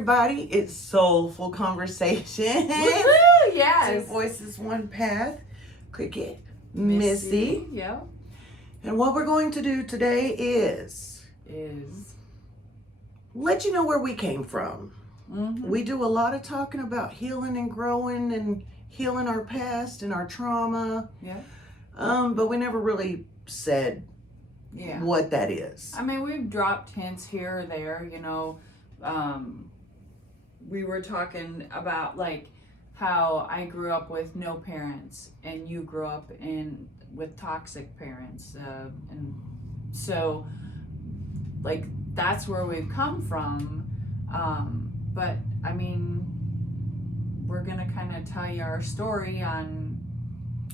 Everybody, it's Soulful Conversation. Woo-hoo, yes. Two voices, one path. Cricket, Missy. Yeah. And what we're going to do today is let you know where we came from. Mm-hmm. We do a lot of talking about healing and growing and healing our past and our trauma. Yeah. But we never really said what that is. I mean, we've dropped hints here or there, we were talking about like how I grew up with no parents and you grew up with toxic parents, and so like that's where we've come from, but I mean we're gonna kind of tell you our story on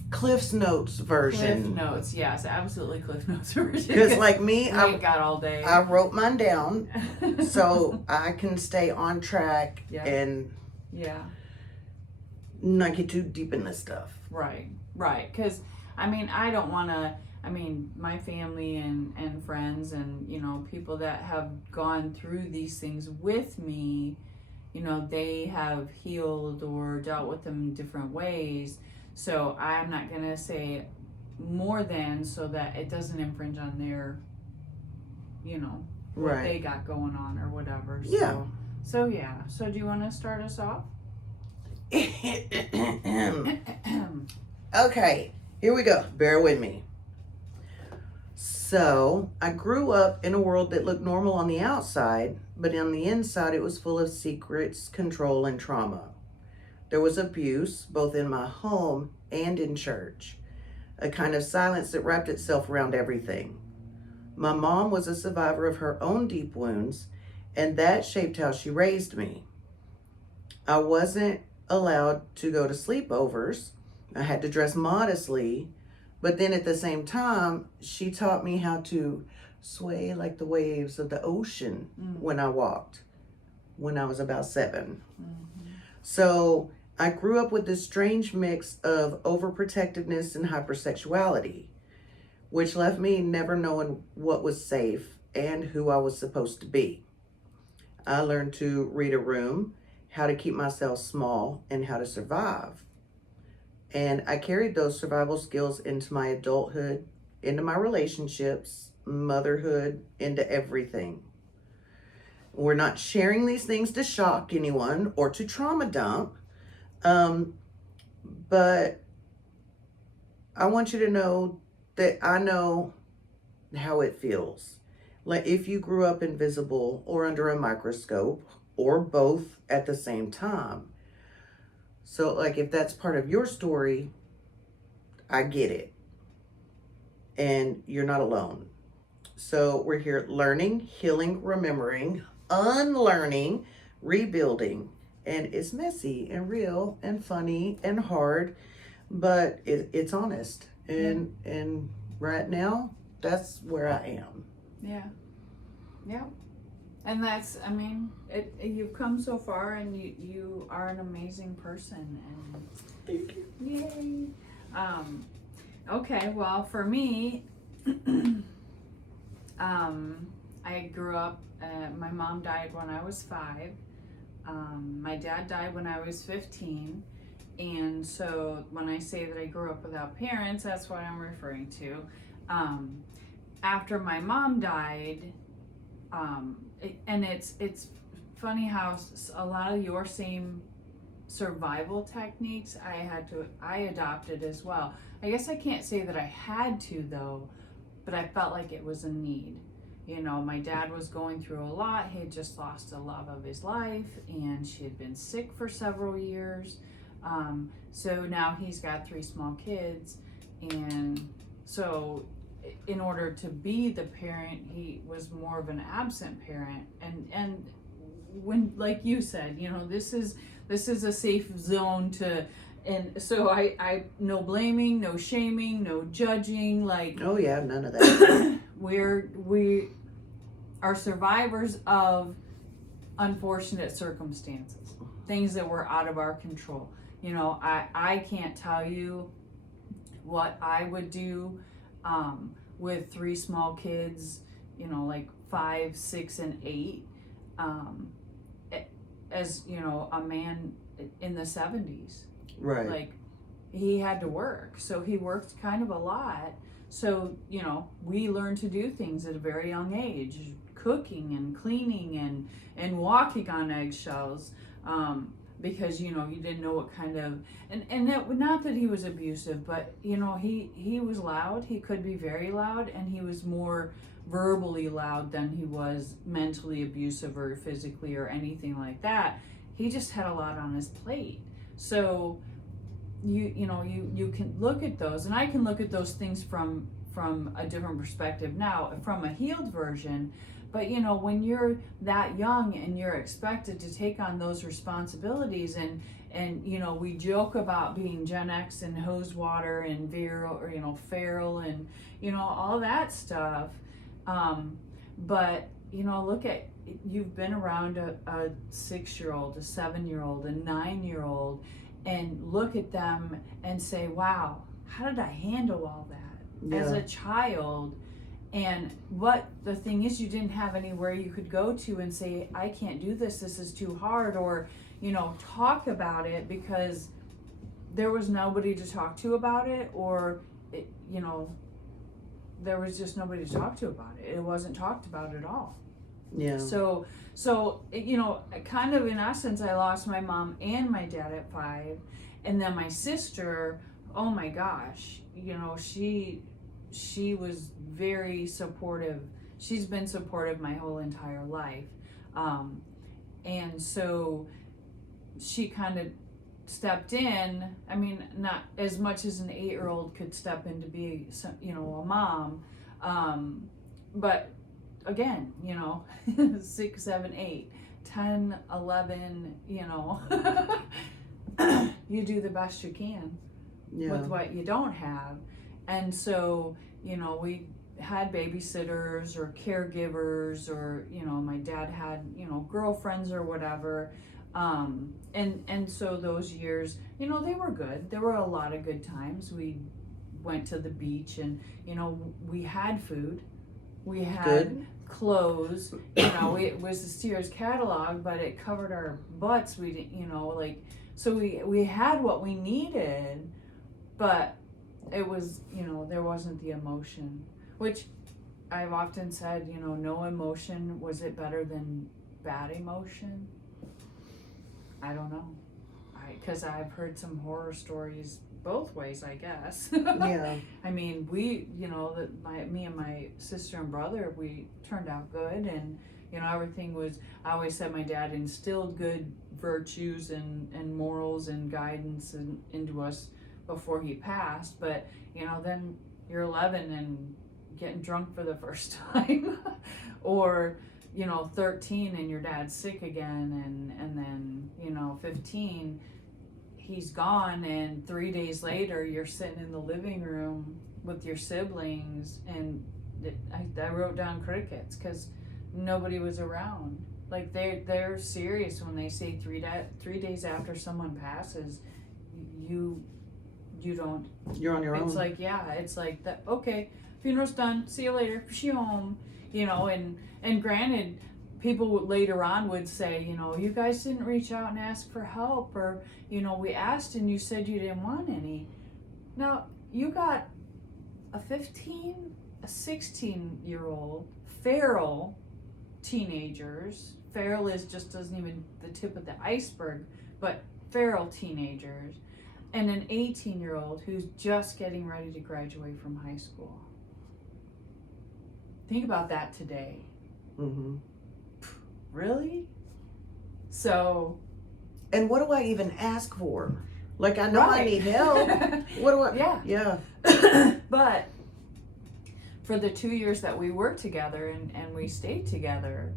Cliff's Notes version. Cliff Notes, yes, absolutely Cliff Notes version. Because like me, I got all day. I wrote mine down so I can stay on track and not get too deep in this stuff. Right. Because I mean, I don't want to. I mean, my family and friends and people that have gone through these things with me, they have healed or dealt with them in different ways. So I'm not going to say more than so that it doesn't infringe on their, what they got going on or whatever. So do you want to start us off? Okay, here we go. Bear with me. So I grew up in a world that looked normal on the outside, but on the inside it was full of secrets, control, and trauma. There was abuse, both in my home and in church, a kind of silence that wrapped itself around everything. My mom was a survivor of her own deep wounds, and that shaped how she raised me. I wasn't allowed to go to sleepovers. I had to dress modestly, but then at the same time, she taught me how to sway like the waves of the ocean when I walked, when I was about 7. So I grew up with this strange mix of overprotectiveness and hypersexuality, which left me never knowing what was safe and who I was supposed to be. I learned to read a room, how to keep myself small, and how to survive. And I carried those survival skills into my adulthood, into my relationships, motherhood, into everything. We're not sharing these things to shock anyone or to trauma dump, but I want you to know that I know how it feels. Like if you grew up invisible or under a microscope or both at the same time. So like if that's part of your story, I get it. And you're not alone. So we're here learning, healing, remembering, unlearning, rebuilding, and it's messy and real and funny and hard, but it's honest. And right now, that's where I am. Yeah. And that's, I mean, you've come so far, and you are an amazing person. And thank you. Yay. Okay, well, for me, I grew up, my mom died when I was 5. My dad died when I was 15. And so when I say that I grew up without parents, that's what I'm referring to. After my mom died, and it's funny how a lot of your same survival techniques I adopted as well. I guess I can't say that I had to though, but I felt like it was a need. My dad was going through a lot. He had just lost the love of his life, and she had been sick for several years. So now he's got 3 small kids, and so in order to be the parent, he was more of an absent parent. And when, like you said, this is a safe zone and so I no blaming, no shaming, no judging, like, oh yeah, none of that. we are survivors of unfortunate circumstances, things that were out of our control. I can't tell you what I would do with 3 small kids, like 5, 6, and 8. as you know, a man in the 70s. Right. Like, he had to work, so he worked kind of a lot. So, you know, we learned to do things at a very young age, cooking and cleaning and walking on eggshells, because, you know, you didn't know what kind of, and that, not that he was abusive, but, you know, he was loud. He could be very loud, and he was more verbally loud than he was mentally abusive or physically or anything like that. He just had a lot on his plate. So you know, you can look at those, and I can look at those things from a different perspective now, from a healed version. But you know, when you're that young and you're expected to take on those responsibilities, and you know, we joke about being Gen X and hose water and virile, or you know, feral, and you know, all that stuff. But you know, look at, you've been around a 6-year-old, a 7-year-old, a 9-year-old, and look at them and say, wow, how did I handle all that as a child? And what the thing is, you didn't have anywhere you could go to and say, I can't do this, this is too hard, or you know, talk about it, because there was nobody to talk to about it, or it, you know, there was just nobody to talk to about it. It wasn't talked about at all. Yeah. So you know, kind of in essence, I lost my mom and my dad at 5, and then my sister, oh my gosh, you know, she was very supportive. She's been supportive my whole entire life, and so she kind of stepped in. I mean, not as much as an 8-year-old could step in to be, you know, a mom, but again, you know, 6, 7, 8, 10, 11, you know, you do the best you can with what you don't have. And so, you know, we had babysitters or caregivers, or, you know, my dad had, you know, girlfriends or whatever. And so those years, you know, they were good. There were a lot of good times. We went to the beach, and, you know, we had food. We had clothes, you know, it was the Sears catalog, but it covered our butts. We didn't, you know, like, so we had what we needed, but it was, you know, there wasn't the emotion, which I've often said, you know, no emotion, was it better than bad emotion? I don't know. Because I've heard some horror stories both ways, I guess. Yeah. I mean, we, you know, me and my sister and brother, we turned out good, and you know, everything was, I always said my dad instilled good virtues and morals and guidance into us before he passed. But you know, then you're 11 and getting drunk for the first time, or you know, 13 and your dad's sick again, and then you know, 15, he's gone, and 3 days later you're sitting in the living room with your siblings, and I wrote down crickets because nobody was around. Like, they're serious when they say 3 days after someone passes, you don't, You're on your own. it's like, yeah, it's like that, okay, funeral's done, see you later, home, you know. And granted, people later on would say, you know, you guys didn't reach out and ask for help, or, you know, we asked and you said you didn't want any. Now, you got a 16-year-old, feral teenagers. Feral doesn't even the tip of the iceberg, but feral teenagers, and an 18-year-old who's just getting ready to graduate from high school. Think about that today. Mm-hmm. Really? So. And what do I even ask for? Like, I know I need help. What do I? Yeah. But for the 2 years that we worked together and we stayed together,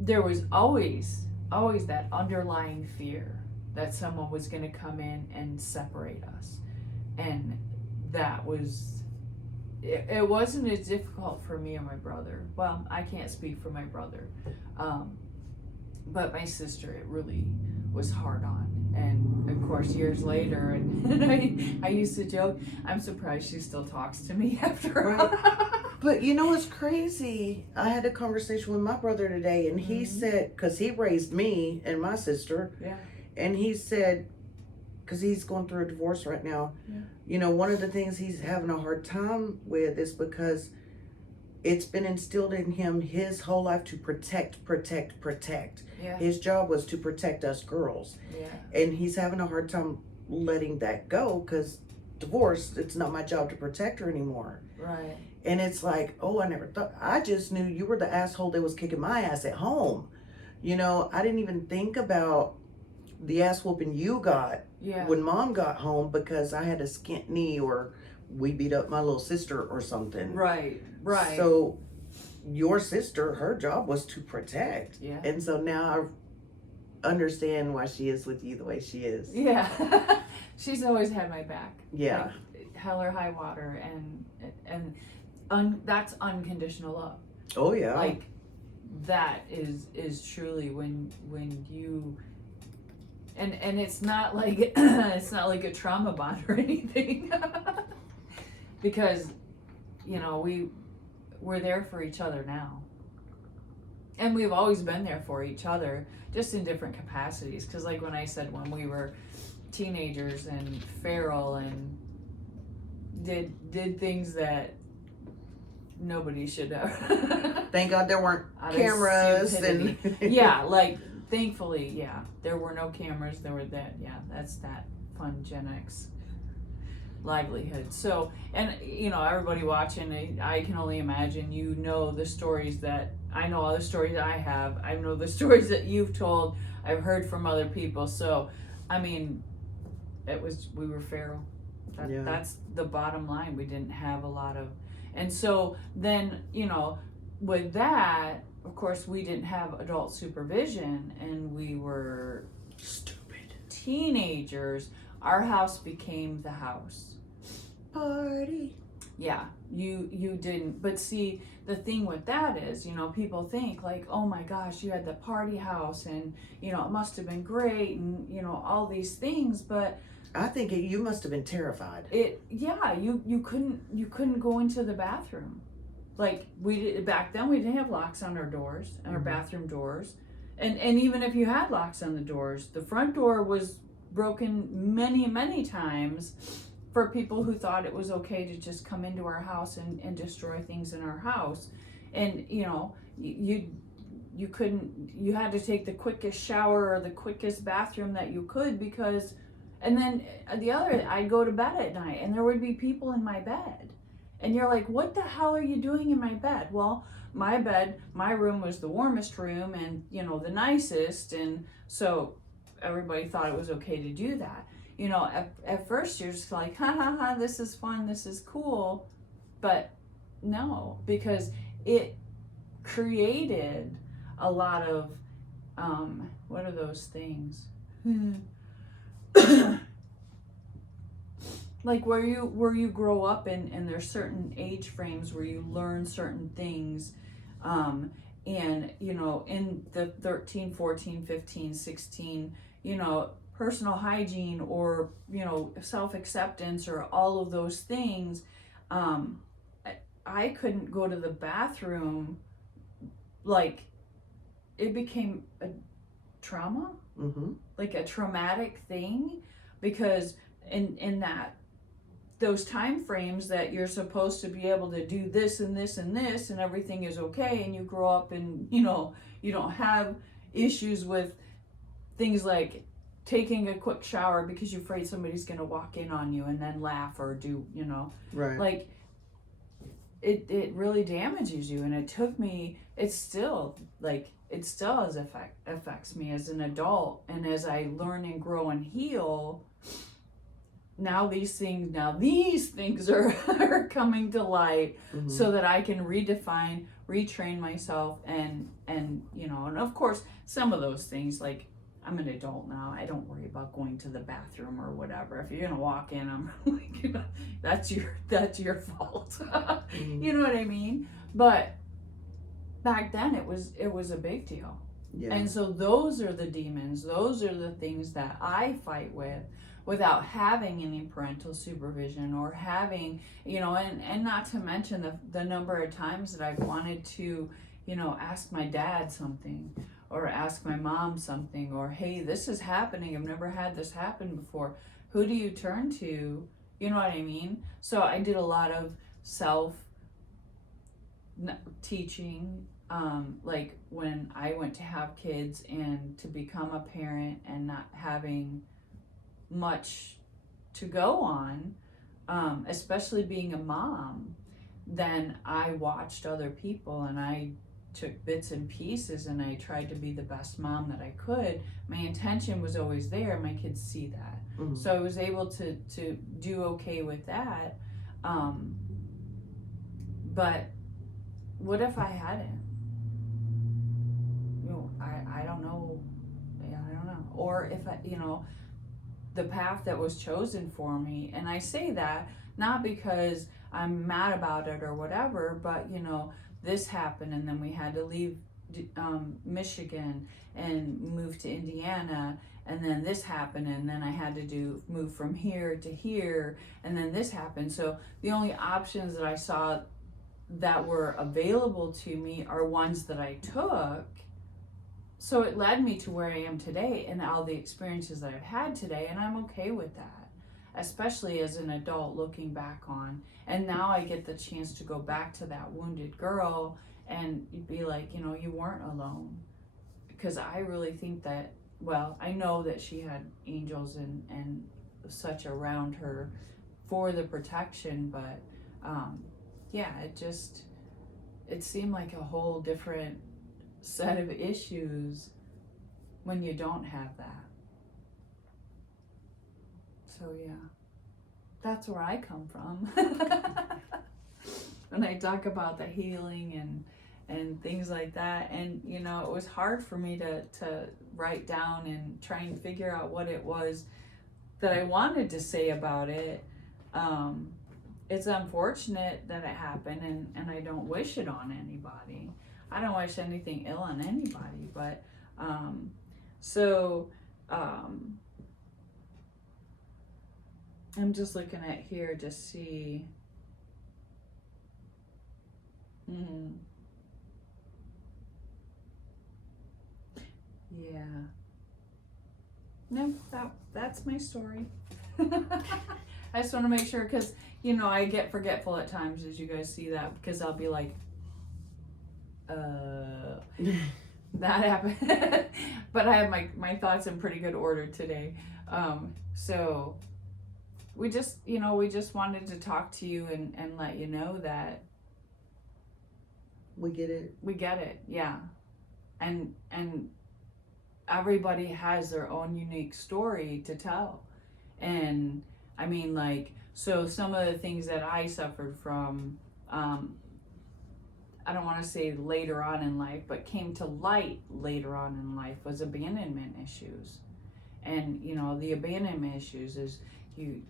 there was always that underlying fear that someone was going to come in and separate us. And that was, it wasn't as difficult for me and my brother. Well, I can't speak for my brother. But my sister, it really was hard on. And of course, years later, and I used to joke, I'm surprised she still talks to me after. Right. But you know what's crazy? I had a conversation with my brother today, and he said, because he raised me and my sister, Yeah. and he said, because he's going through a divorce right now, Yeah. you know, one of the things he's having a hard time with is because it's been instilled in him his whole life to protect. Yeah. His job was to protect us girls. Yeah. And he's having a hard time letting that go because divorce, it's not my job to protect her anymore. Right. And it's like, oh, I never thought, I just knew you were the asshole that was kicking my ass at home. You know, I didn't even think about the ass whooping you got Yeah. when mom got home because I had a skint knee or we beat up my little sister or something. Right. Right. So your sister, her job was to protect. Yeah. And so now I understand why she is with you the way she is. Yeah. She's always had my back. Yeah. Like, hell or high water, and that's unconditional love. Oh yeah. Like that is truly when you and it's not like it's not like a trauma bond or anything. Because you know we're there for each other now, and we've always been there for each other, just in different capacities. Because like when I said, when we were teenagers and feral and did things that nobody should have. Thank God there weren't Out of cameras and Yeah, like thankfully, yeah, there were no cameras. There were that's that fun Gen X livelihood. So, and you know, everybody watching, I can only imagine, you know, the stories that I know, all the stories I have. I know the stories that you've told. I've heard from other people. So, I mean, we were feral. Yeah. That's the bottom line. We didn't have a lot of, and so then, you know, with that, of course, we didn't have adult supervision, and we were stupid teenagers. Our house became the house. Party. Yeah, you didn't. But see, the thing with that is, you know, people think like, oh my gosh, you had the party house, and you know, it must have been great, and you know, all these things. But I think you must have been terrified. You couldn't go into the bathroom. Like back then, we didn't have locks on our doors, and our bathroom doors, and even if you had locks on the doors, the front door was broken many times for people who thought it was okay to just come into our house and destroy things in our house. And you know, you couldn't, you had to take the quickest shower or the quickest bathroom that you could, because, and then I'd go to bed at night and there would be people in my bed. And you're like, what the hell are you doing in my bed? Well, my room was the warmest room and, you know, the nicest. And so everybody thought it was okay to do that. You know, at first you're just like, ha, this is fun, this is cool. But no, because it created a lot of, what are those things? Like where you grow up and there's certain age frames where you learn certain things, and you know, in the 13, 14, 15, 16, you know, personal hygiene or, you know, self-acceptance or all of those things, I couldn't go to the bathroom. Like it became a trauma, like a traumatic thing, because in those time frames that you're supposed to be able to do this and this and this and everything is okay, and you grow up and, you know, you don't have issues with things like taking a quick shower because you're afraid somebody's going to walk in on you and then laugh or do, you know, right, like it really damages you. And it still affects me as an adult, and as I learn and grow and heal. Now these things are coming to light, so that I can retrain myself, and you know, and of course some of those things, like I'm an adult now, I don't worry about going to the bathroom or whatever. If you're gonna walk in, I'm like, you know, that's your fault. You know what I mean? But back then it was a big deal. Yeah. And so those are the demons. Those are the things that I fight with without having any parental supervision or having, and not to mention the number of times that I've wanted to, ask my dad something or ask my mom something or, hey, this is happening. I've never had this happen before. Who do you turn to? You know what I mean? So I did a lot of self teaching, like when I went to have kids and to become a parent and not having much to go on, especially being a mom, then I watched other people and I took bits and pieces and I tried to be the best mom that I could. My intention was always there. My kids see that. Mm-hmm. So I was able to do okay with that. But what if I hadn't? I don't know. Yeah, I don't know. Or if I, the path that was chosen for me. And I say that not because I'm mad about it or whatever, but this happened and then we had to leave Michigan and move to Indiana, and then this happened and then I had to move from here to here, and then this happened. So the only options that I saw that were available to me are ones that I took. So it led me to where I am today and all the experiences that I've had today, and I'm okay with that, especially as an adult looking back on. And now I get the chance to go back to that wounded girl and be like, you weren't alone. Because I really think that, well, I know that she had angels and such around her for the protection, but yeah, it seemed like a whole different set of issues when you don't have that. So yeah, that's where I come from. When I talk about the healing and things like that, and it was hard for me to write down and try and figure out what it was that I wanted to say about it. It's unfortunate that it happened, and I don't wish it on anybody. I don't wish anything ill on anybody, but I'm just looking at here to see. Yeah. No, that's my story. I just want to make sure, because I get forgetful at times, as you guys see that, because I'll be like, that happened. But I have my thoughts in pretty good order today. So we just wanted to talk to you and let you know that we get it. Yeah. And everybody has their own unique story to tell. And I mean, like, so some of the things that I suffered from, I don't want to say later on in life, but came to light later on in life, was abandonment issues. And the abandonment issues is you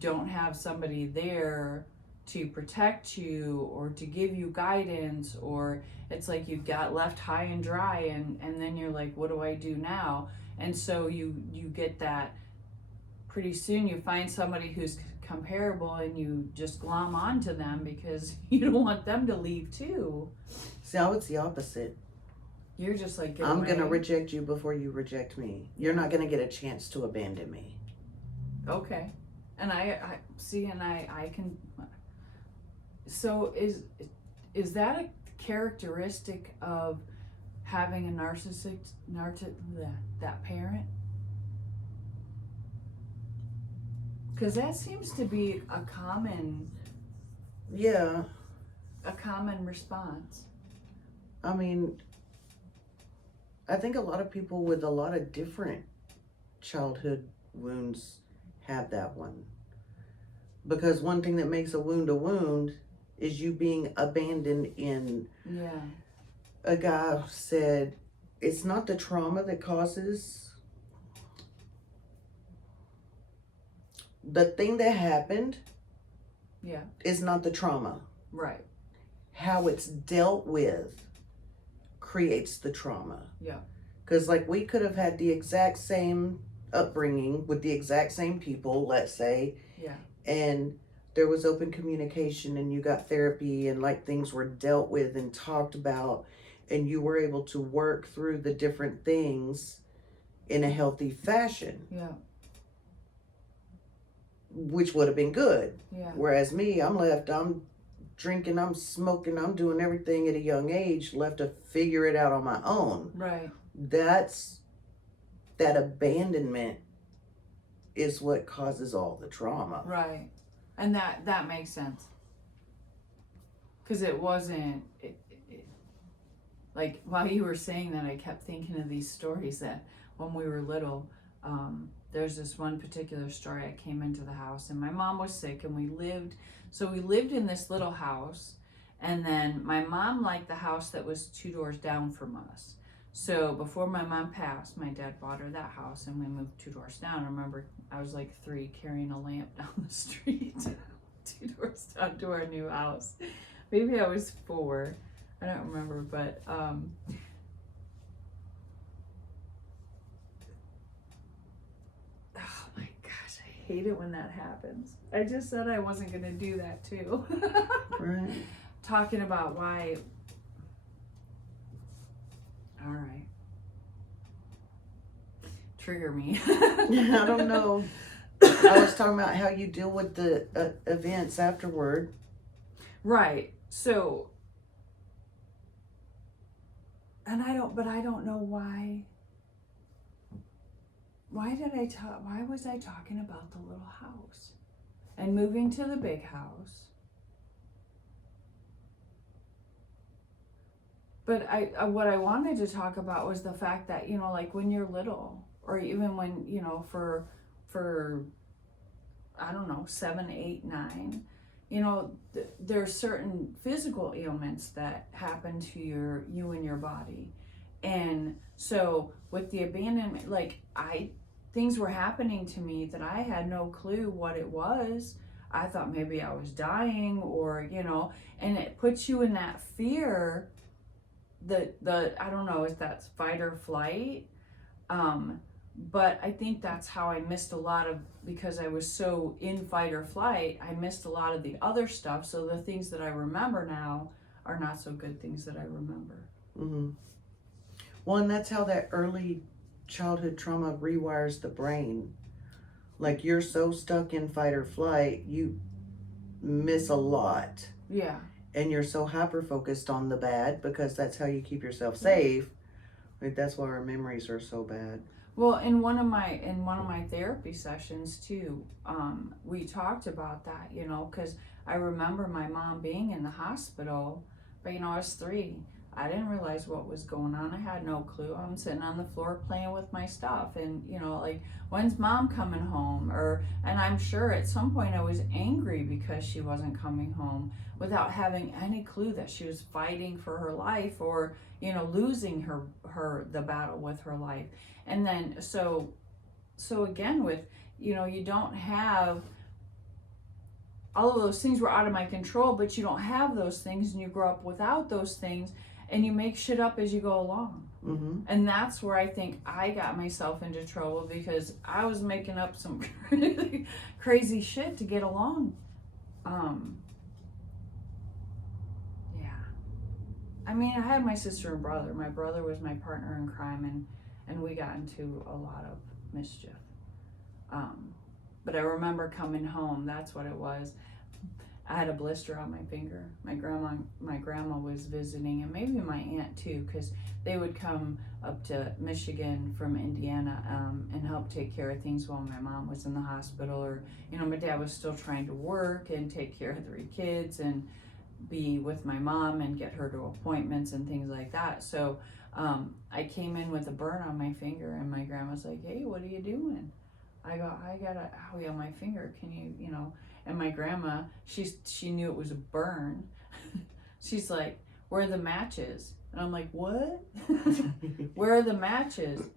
don't have somebody there to protect you or to give you guidance, or it's like you got left high and dry, and then you're like, what do I do now? And so you get that. Pretty soon you find somebody who's comparable and you just glom onto them because you don't want them to leave too. So it's the opposite. You're just like, I'm going to reject you before you reject me. You're not going to get a chance to abandon me. Okay. And I see, and I can. So is that a characteristic of having a that parent? Because that seems to be a common response. I mean, I think a lot of people with a lot of different childhood wounds have that one. Because one thing that makes a wound is you being abandoned in. Yeah. A guy said, it's not the trauma that causes. The thing that happened, is not the trauma. Right. How it's dealt with creates the trauma. Yeah. Because, like, we could have had the exact same upbringing with the exact same people, let's say. Yeah. And there was open communication and you got therapy and, like, things were dealt with and talked about. And you were able to work through the different things in a healthy fashion. Yeah. Which would have been good. Yeah. Whereas me, I'm drinking, I'm smoking, I'm doing everything at a young age, left to figure it out on my own. Right. That abandonment is what causes all the trauma. Right. And that makes sense. Because it wasn't, like, while you were saying that, I kept thinking of these stories that when we were little, there's this one particular story. I came into the house and my mom was sick and we lived in this little house, and then my mom liked the house that was 2 doors down from us. So before my mom passed, my dad bought her that house and we moved 2 doors down. I remember I was like 3 carrying a lamp down the street 2 doors down to our new house. Maybe I was 4. I don't remember, but oh my gosh, I hate it when that happens. I just said I wasn't gonna do that too. Right. Talking about why. All right. Trigger me. I don't know. I was talking about how you deal with the events afterward. Right. So, and I don't know why. Why was I talking about the little house and moving to the big house? But what I wanted to talk about was the fact that, you know, like when you're little, or even when, you know, for I don't know, 7, 8, 9, you know, there's certain physical ailments that happen to you and your body. And so with the abandonment, like things were happening to me that I had no clue what it was. I thought maybe I was dying, or, you know, and it puts you in that fear. I don't know if that's fight or flight, but I think that's how I missed a lot of, because I was so in fight or flight, I missed a lot of the other stuff. So the things that I remember now are not so good things that I remember. Mm-hmm. Well, and that's how that early childhood trauma rewires the brain. Like, you're so stuck in fight or flight, you miss a lot. Yeah. And you're so hyper focused on the bad because that's how you keep yourself safe. Like, that's why our memories are so bad. Well, in one of my therapy sessions too, we talked about that, you know, because I remember my mom being in the hospital, but, you know, I was 3. I didn't realize what was going on. I had no clue. I'm sitting on the floor playing with my stuff, and, you know, like, when's mom coming home? And I'm sure at some point I was angry because she wasn't coming home, without having any clue that she was fighting for her life, or, you know, losing the battle with her life. And then so again, with, you know, you don't have all of those things were out of my control, but you don't have those things, and you grow up without those things, and you make shit up as you go along. Mm-hmm. And that's where I think I got myself into trouble, because I was making up some crazy shit to get along. Yeah. I mean, I had my sister and brother. My brother was my partner in crime, and we got into a lot of mischief. But I remember coming home, that's what it was. I had a blister on my finger. My grandma was visiting, and maybe my aunt too, because they would come up to Michigan from Indiana and help take care of things while my mom was in the hospital, or, you know, my dad was still trying to work and take care of 3 kids and be with my mom and get her to appointments and things like that. So I came in with a burn on my finger, and my grandma's like, "Hey, what are you doing?" I go, "I got a owie on my finger. Can you, you know?" And my grandma, she knew it was a burn. She's like, "Where are the matches?" And I'm like, "What?" "Where are the matches?"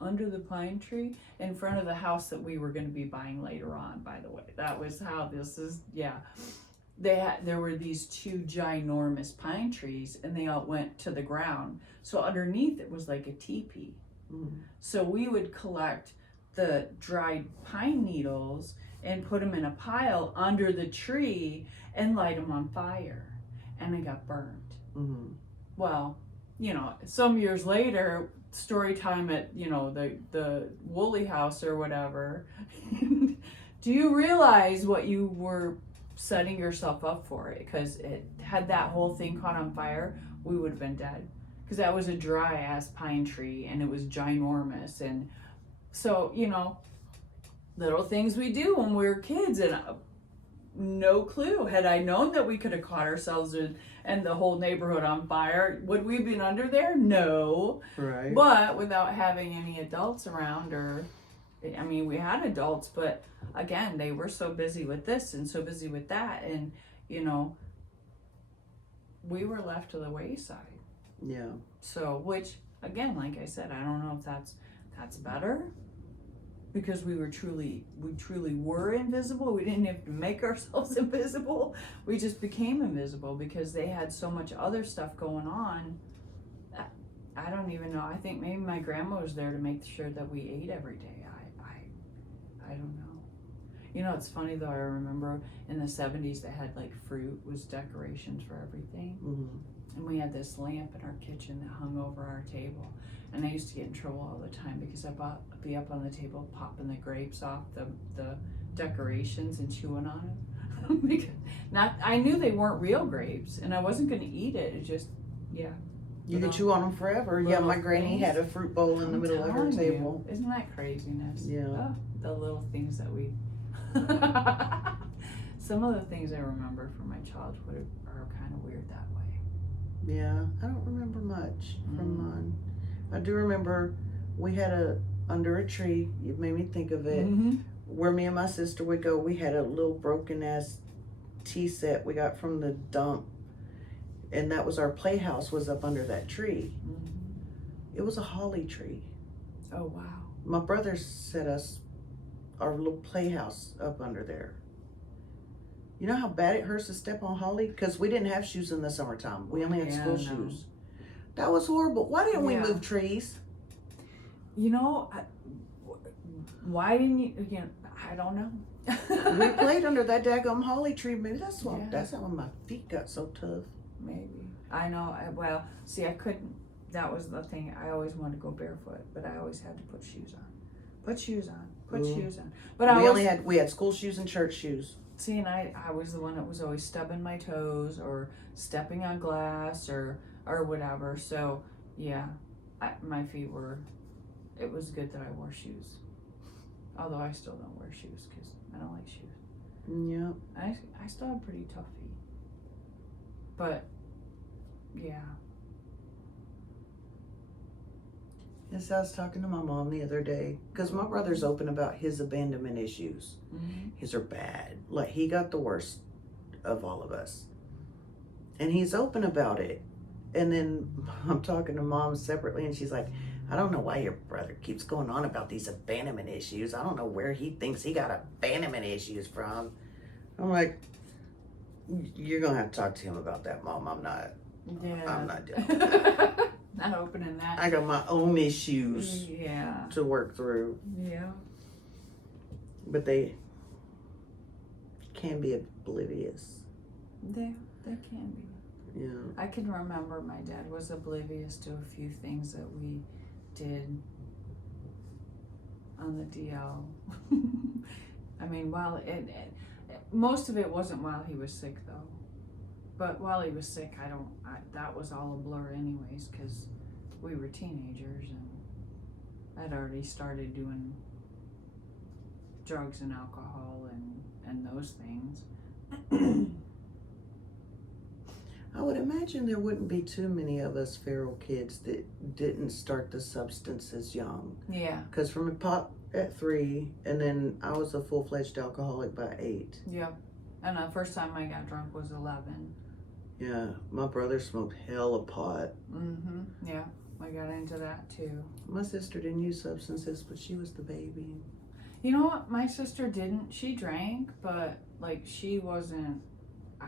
Under the pine tree in front of the house that we were going to be buying later on, by the way. That was how this is, yeah. there were these two ginormous pine trees, and they all went to the ground. So underneath it was like a teepee. Mm. So we would collect the dried pine needles and put them in a pile under the tree and light them on fire, and they got burned. Mm. Well, some years later, story time at the Woolly House or whatever. Do you realize what you were setting yourself up for? It because it had that whole thing caught on fire, we would have been dead, because that was a dry ass pine tree and it was ginormous. And so little things we do when we were kids, and no clue. Had I known that we could have caught ourselves and the whole neighborhood on fire, would we have been under there? No. Right. But without having any adults around, we had adults, but again, they were so busy with this and so busy with that, and we were left to the wayside. Yeah. So, which again, like I said, I don't know if that's better, because we truly were invisible. We didn't have to make ourselves invisible. We just became invisible because they had so much other stuff going on. I don't even know. I think maybe my grandma was there to make sure that we ate every day. I don't know. It's funny though. I remember in the 70s they had like fruit was decorations for everything. Mm-hmm. And we had this lamp in our kitchen that hung over our table. And I used to get in trouble all the time because I'd be up on the table popping the grapes off the decorations and chewing on them. Because I knew they weren't real grapes, and I wasn't going to eat it. It just, yeah. You could chew on them forever. Yeah, my granny things. had a fruit bowl in the middle of her table. Isn't that craziness? Yeah. Oh, the little things that we... Some of the things I remember from my childhood are kind of weird that way. Yeah, I don't remember much from mine. I do remember we had under a tree, you made me think of it, where me and my sister would go. We had a little broken ass tea set we got from the dump, and that was our playhouse, was up under that tree. It was a holly tree. Oh, wow. My brother set us our little playhouse up under there. You know how bad it hurts to step on holly? Because we didn't have shoes in the summertime. We only had school shoes. That was horrible. Why didn't we move trees? Why didn't you? I don't know. We played under that daggum holly tree. Maybe that's how my feet got so tough. Maybe. I know. I couldn't. That was the thing. I always wanted to go barefoot, but I always had to put shoes on. Put shoes on. But we had school shoes and church shoes. See, and I was the one that was always stubbing my toes or stepping on glass or whatever. So yeah, my feet were. It was good that I wore shoes. Although I still don't wear shoes because I don't like shoes. Yeah. I still have pretty tough feet. But yeah. Yes, I was talking to my mom the other day because my brother's open about his abandonment issues. His are bad. Like, he got the worst of all of us. And he's open about it. And then I'm talking to mom separately, and she's like, I don't know why your brother keeps going on about these abandonment issues. I don't know where he thinks he got abandonment issues from. I'm like, you're going to have to talk to him about that, Mom. I'm not dealing with that. Not opening that. I got my own issues to work through. Yeah. But they can be oblivious. They can be. Yeah. I can remember my dad was oblivious to a few things that we did on the DL. I mean, while most of it wasn't while he was sick though. But while he was sick, that was all a blur anyways, because we were teenagers and I'd already started doing drugs and alcohol and those things. I would imagine there wouldn't be too many of us feral kids that didn't start the substances young. Yeah. Because from a pot at 3, and then I was a full-fledged alcoholic by 8. Yep. And the first time I got drunk was 11. Yeah, my brother smoked hell of pot. Yeah, I got into that too. My sister didn't use substances, but she was the baby. You know what? My sister didn't. She drank, but like she wasn't.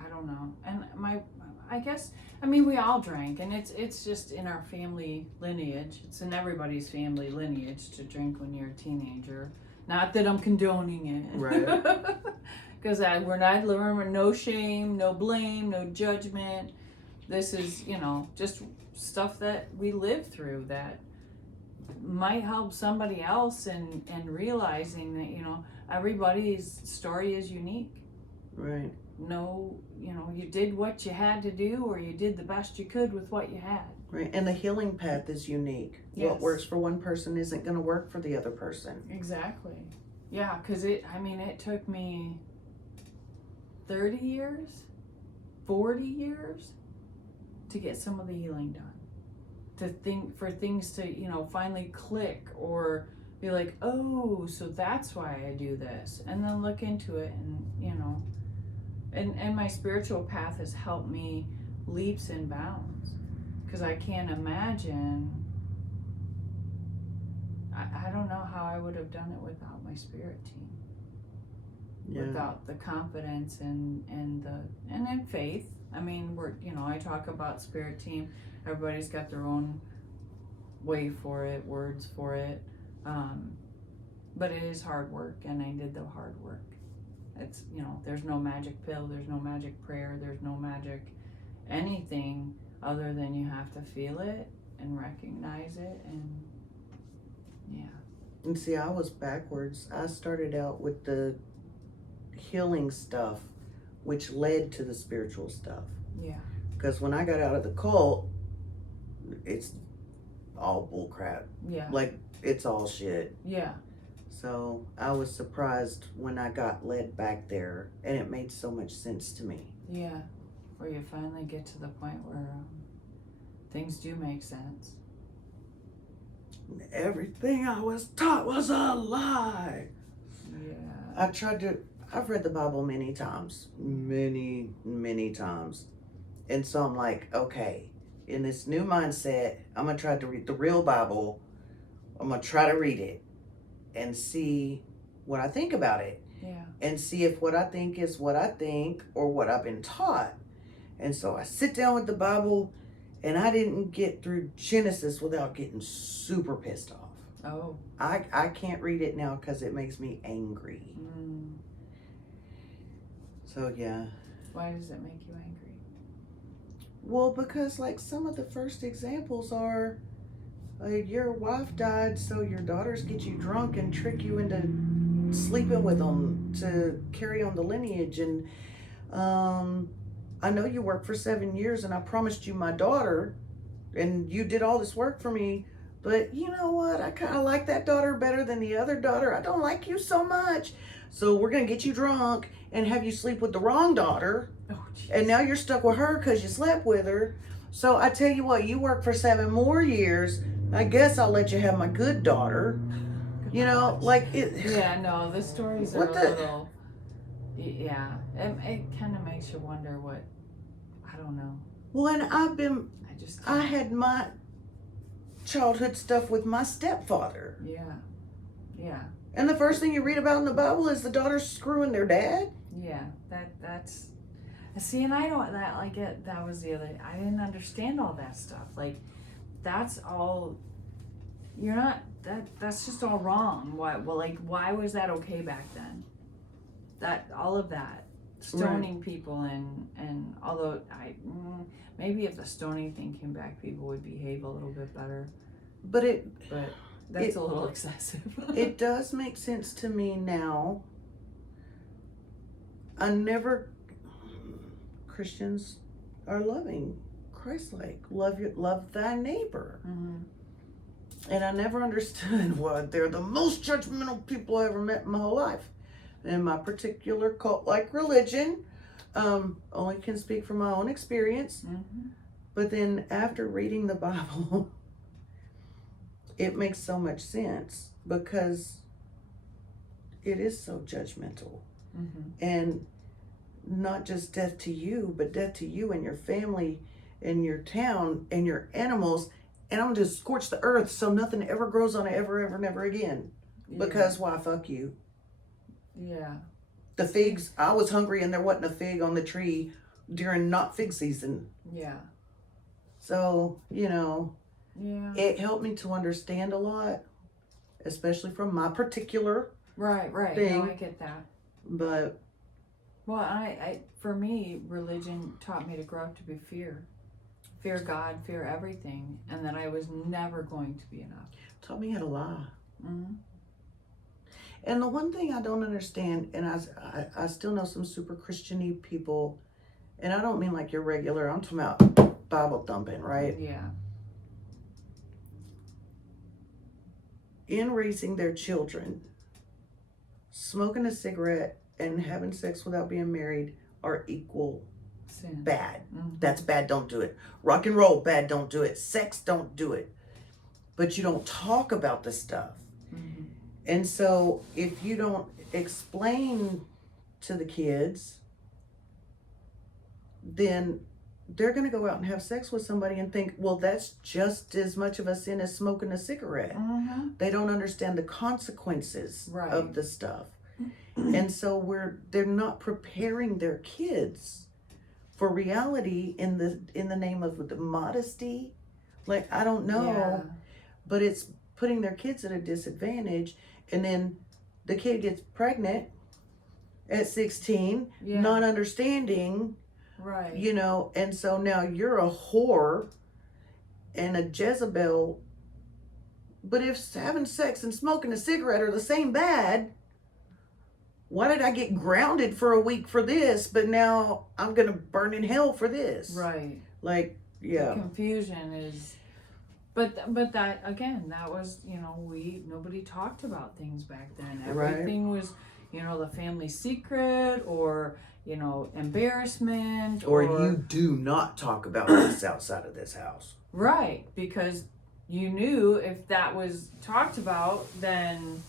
I don't know. And I guess, I mean, we all drank, and it's just in our family lineage. It's in everybody's family lineage to drink when you're a teenager. Not that I'm condoning it. Right. Because we're not learning, no shame, no blame, no judgment. This is, just stuff that we live through that might help somebody else and realizing that, everybody's story is unique. Right. No, you did what you had to do, or you did the best you could with what you had. Right. And the healing path is unique. Yes. What works for one person isn't going to work for the other person. Exactly. Yeah, because it took me 30 years, 40 years to get some of the healing done. For things to, finally click or be like, oh, so that's why I do this. And then look into it and my spiritual path has helped me leaps and bounds. Because I can't imagine, I don't know how I would have done it without my spirit team. Yeah. Without the confidence and in faith. I mean, I talk about spirit team. Everybody's got their own way for it, words for it. But it is hard work, and I did the hard work. It's, there's no magic pill, there's no magic prayer, there's no magic anything other than you have to feel it and recognize it, and yeah. And see, I was backwards. I started out with the healing stuff, which led to the spiritual stuff. Yeah. Because when I got out of the cult, it's all bullcrap. Yeah. Like, it's all shit. Yeah. So I was surprised when I got led back there, and it made so much sense to me. Yeah. Where you finally get to the point where things do make sense. Everything I was taught was a lie. Yeah. I've read the Bible many times. Many, many times. And so I'm like, okay, in this new mindset, I'm going to try to read the real Bible. I'm going to try to read it and see what I think about it. Yeah. And see if what I think is what I think or what I've been taught. And so I sit down with the Bible, and I didn't get through Genesis without getting super pissed off. Oh. I can't read it now because it makes me angry. So yeah. Why does it make you angry? Well, because like some of the first examples are, your wife died, so your daughters get you drunk and trick you into sleeping with them to carry on the lineage. And I know you worked for 7 years, and I promised you my daughter, and you did all this work for me. But you know what? I kind of like that daughter better than the other daughter. I don't like you so much. So we're going to get you drunk and have you sleep with the wrong daughter. Oh, geez. And now you're stuck with her because you slept with her. So I tell you what, you work for 7 more years. I guess I'll let you have my good daughter. Like it. Yeah, no, the stories are little. Yeah, it kind of makes you wonder what, I don't know. Well, and I had my childhood stuff with my stepfather. Yeah. And the first thing you read about in the Bible is the daughters screwing their dad. Yeah, that's. See, and I don't that was the other. I didn't understand all that stuff. Like, that's all. You're not that's just all wrong. Why was that okay back then? That all of that stoning people and although maybe if the stoning thing came back, people would behave a little bit better. But that's a little excessive. It does make sense to me now. Christians are loving, Christ-like. Love thy neighbor. Mm-hmm. And I never understood why they're the most judgmental people I ever met in my whole life. In my particular cult-like religion, only can speak from my own experience. Mm-hmm. But then after reading the Bible, it makes so much sense because it is so judgmental. Mm-hmm. And not just death to you, but death to you and your family and your town and your animals. And I'm going to scorch the earth so nothing ever grows on it ever, never again. Yeah. Because why, fuck you. Yeah. The figs, I was hungry and there wasn't a fig on the tree during not fig season. Yeah. So, Yeah. it helped me to understand a lot, especially from my particular Right. thing. No, I get that. But Well, I for me, religion taught me to grow up to be fear God, fear everything, and that I was never going to be enough. taught me how to lie. Mm-hmm. And the one thing I don't understand, and I still know some super Christian-y people, and I don't mean like your regular, I'm talking about Bible thumping, right? Yeah. In raising their children, smoking a cigarette and having sex without being married are equal Sin. bad. Mm-hmm. That's bad, don't do it. Rock and roll, bad, don't do it. Sex, don't do it. But you don't talk about the stuff. Mm-hmm. And so if you don't explain to the kids, then they're going to go out and have sex with somebody and think, well, that's just as much of a sin as smoking a cigarette. Mm-hmm. They don't understand the consequences Right. of the stuff. And so they're not preparing their kids for reality in the name of the modesty. Like, I don't know, Yeah. but it's putting their kids at a disadvantage. And then the kid gets pregnant at 16, Yeah. not understanding, Right. and so now you're a whore and a Jezebel. But if having sex and smoking a cigarette are the same bad, why did I get grounded for a week for this, but now I'm going to burn in hell for this? Right. Like, yeah. The confusion is, but that again, that was nobody talked about things back then. Everything was the family secret or embarrassment Or you do not talk about this outside of this house. Right, because you knew if that was talked about, then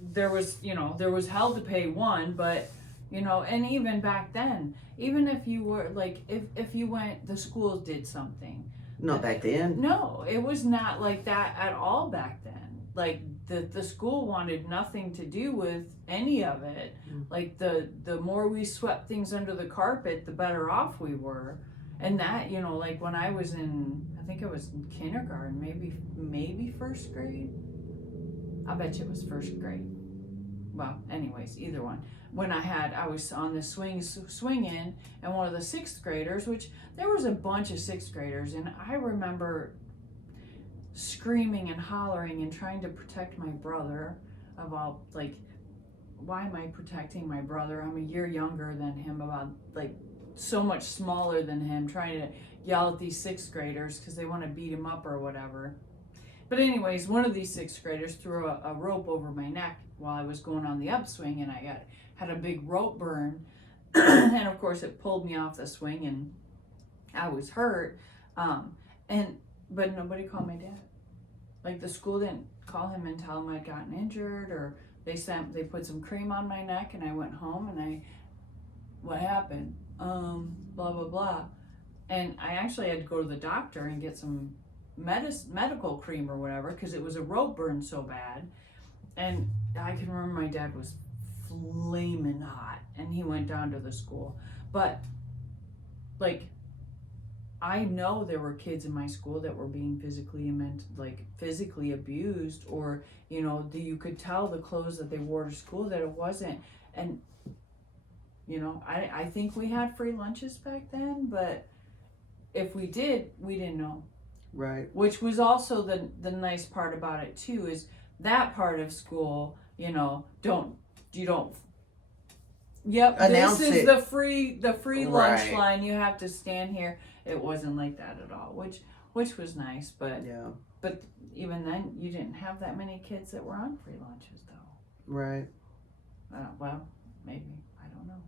there was hell to pay one. But and even back then, even if you were like if you went, the schools did something. Not back then. No, it was not like that at all back then. Like the school wanted nothing to do with any of it. Like the more we swept things under the carpet, the better off we were. And that, like when I was I think it was in kindergarten, maybe first grade. I bet you it was first grade. Well, anyways, either one. When I was on the swinging, and one of the sixth graders, which there was a bunch of sixth graders, and I remember screaming and hollering and trying to protect my brother about, like, why am I protecting my brother? I'm a year younger than him, about, like, so much smaller than him, trying to yell at these sixth graders because they want to beat him up or whatever. But anyways, one of these sixth graders threw a rope over my neck while I was going on the upswing, and I had a big rope burn. And of course it pulled me off the swing and I was hurt. But nobody called my dad. Like the school didn't call him and tell him I'd gotten injured, or they put some cream on my neck and I went home and what happened? Blah, blah, blah. And I actually had to go to the doctor and get some medical cream or whatever, because it was a rope burn so bad. And I can remember my dad was flaming hot and he went down to the school. But like, I know there were kids in my school that were being physically abused, or you could tell the clothes that they wore to school that it wasn't. And I think we had free lunches back then, but if we did, we didn't know. Right. Which was also the nice part about it too, is that part of school, don't yep, Announce this is it. the free lunch Right. line, you have to stand here. It wasn't like that at all, which was nice, but Yeah. but even then you didn't have that many kids that were on free lunches though. Right. Well, maybe, I don't know.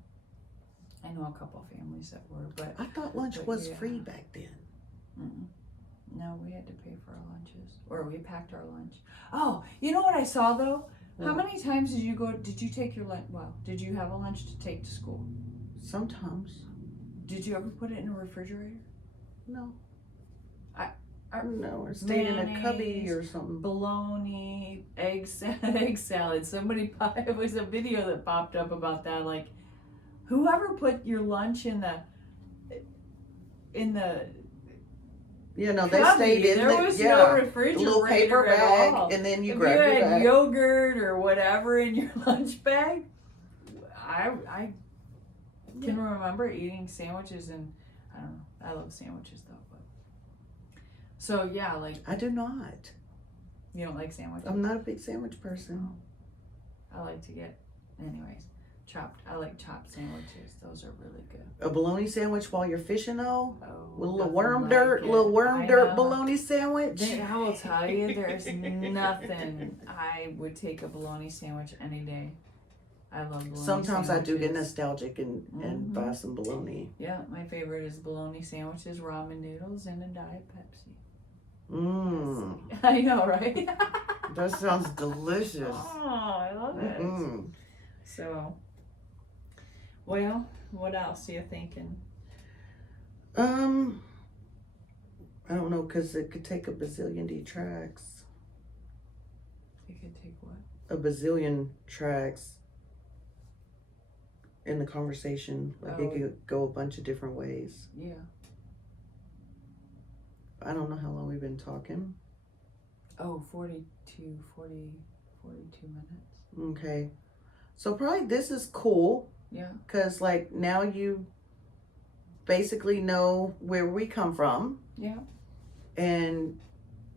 I know a couple of families that were, but I thought lunch But was yeah. free back then. mm-mm. No, we had to pay for our lunches, or we packed our lunch. Oh, you know what I saw though? How What? many times did you take your lunch? Well, did you have a lunch to take to school? Sometimes. Did you ever put it in a refrigerator? No. I No, or stayed in a cubby mayonnaise, or something. Bologna, egg salad. Somebody, it was a video that popped up about that. Like, Whoever put your lunch in the You know, they cubby, stayed in there the, was yeah, no the refrigerator little paper at bag, all. and then you If grab you your had bag. yogurt or whatever in your lunch bag, I can remember eating sandwiches, and I don't know. I love sandwiches though. But so yeah, like I do not. you don't like sandwiches. I'm not a big sandwich person. I like to get, anyways, chopped. I like chopped sandwiches. Those are really good. A bologna sandwich while you're fishing, though, Oh, with a little nothing worm like dirt, it. little worm I dirt know. bologna sandwich. I will tell you, there's nothing. I would take a bologna sandwich any day. I love bologna Sometimes I do get sandwiches. nostalgic and buy some bologna. Yeah, my favorite is bologna sandwiches, ramen noodles, and a Diet Pepsi. Mmm, I know, right? that sounds delicious. Oh, I love it. Mm. So, well, what else are you thinking? I don't know, cause it could take a bazillion D tracks. It could take what? A bazillion tracks in the conversation. Like Oh. it could go a bunch of different ways. Yeah. I don't know how long we've been talking. Oh, 42 minutes. Okay. So probably this is cool. Yeah. Cause like now you basically know where we come from. Yeah. And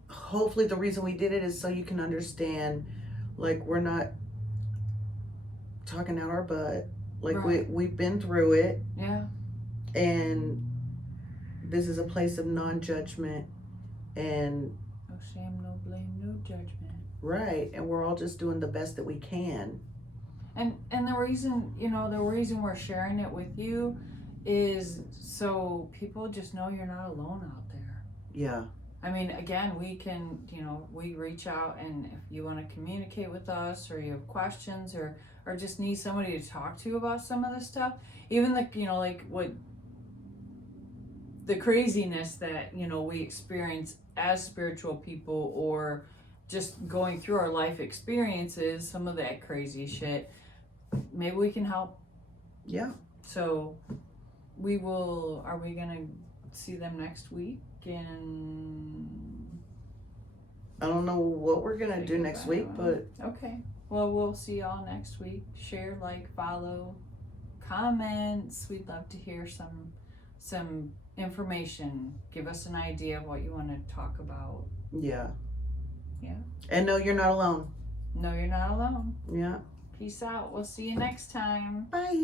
hopefully the reason we did it is so you can understand, like, we're not talking out our butt. Like Right. we've been through it, Yeah. and this is a place of non-judgment, and No shame, no blame, no judgment. right, and we're all just doing the best that we can. And the reason, the reason we're sharing it with you is so people just know you're not alone out there. Yeah. I mean, again, we can, we reach out, and if you want to communicate with us, or you have questions, or just need somebody to talk to about some of this stuff, even like what the craziness that, we experience as spiritual people, or just going through our life experiences, some of that crazy shit, maybe we can help. Yeah. So are we going to see them next week? And I don't know what we're gonna Think do next about week, it. but okay. Well, we'll see y'all next week. Share, like, follow, comments. We'd love to hear some information. Give us an idea of what you want to talk about. yeah. Yeah. And no, you're not alone. No, you're not alone. Yeah. Peace out. We'll see you next time. Bye.